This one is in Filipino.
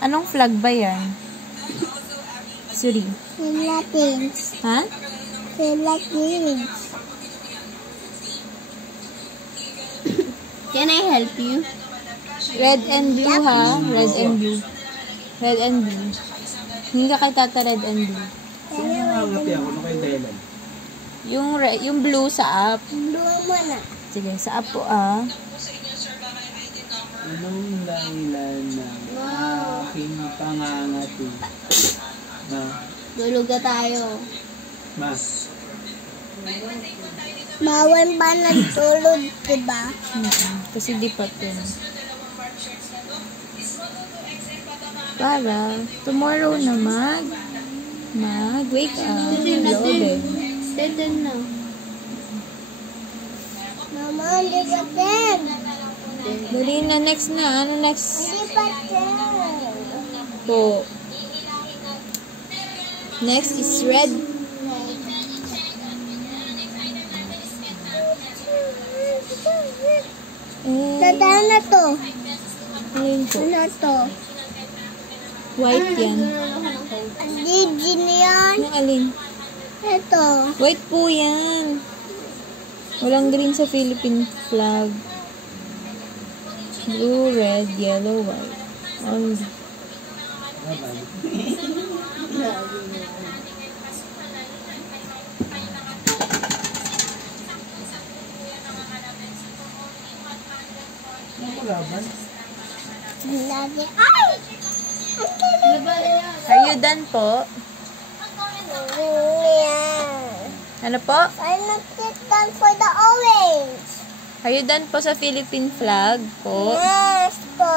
Anong flag ba yan? Suri. Philippines. Ha? Philippines. Can I help you? Red and blue, ha? Red and blue. Red and blue. Hindi ka kay tata red and blue. Saan yung hangapi ako? Ano kayo dahilan? Yung blue sa up. Blue mo na. Sige, sa up po, ah. Anong dahilan ng aking pangangati? Ma? Tulog na tayo. Ma? Bawal pa nagtulog, diba? Kasi di pa ito. Para tomorrow na wake up. Lobe. Teten na. Mama, hindi pa ten. Dali na, next na. Ano next? Hindi pa ten. Po. Next is red. Tata na to. Alin po? Ano to? White yan. Hindi yan. Ano alin? Ito. White po yan. Walang green sa Philippine flag. Blue, red, yellow, white. Orange. Ano laban? Lagi. Ay! Are you done po? Yeah. Ano po? I'm not yet done for the orange. Are you done po sa Philippine flag po? Yes, po.